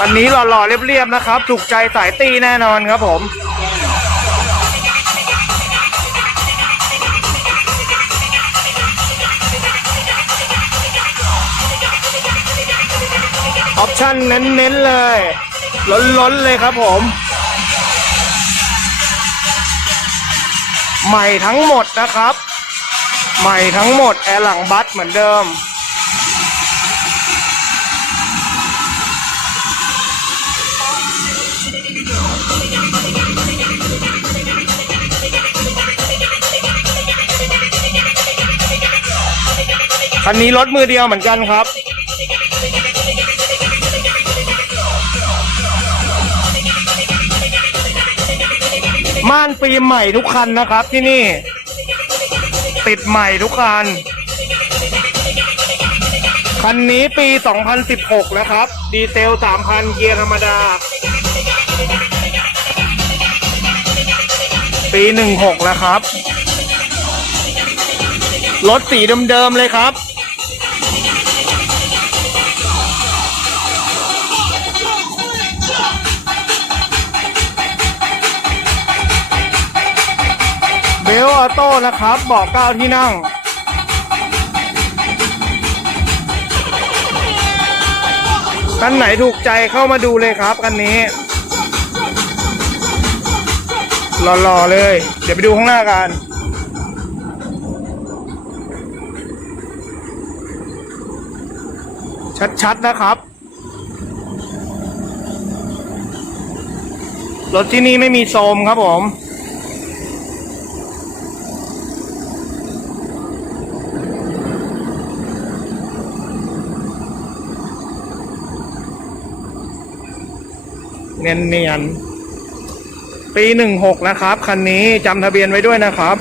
อันนี้หล่อๆเรียบๆนะครับถูกใจสายตีแน่นอนครับผม ออปชั่นเน้นๆเลย ล้นๆเลยครับผม ใหม่ทั้งหมดนะครับ ใหม่ทั้งหมดแอร์หลังบัสเหมือนเดิม คันนี้รถมือเดียวเหมือนกันครับ ม่านฟิล์มใหม่ทุกคันนะครับที่นี่ ติดใหม่ทุกคัน คันนี้ปี 2016 นะครับ ดีเซล 3,000 เกียร์ธรรมดา ปี16นะครับ รถสีเดิมๆเลยครับ เบลออโต้นะครับบอกเก้าที่นั่งคันไหนถูกใจเข้ามาดูเลยครับคันนี้ หล่อๆเลย เดี๋ยวไปดูข้างหน้ากันชัดๆนะครับ รถที่นี่ไม่มีโซมครับผม เนียนๆ ปีหนึ่งหกนะครับ คันนี้จำทะเบียนไว้ด้วยนะครับ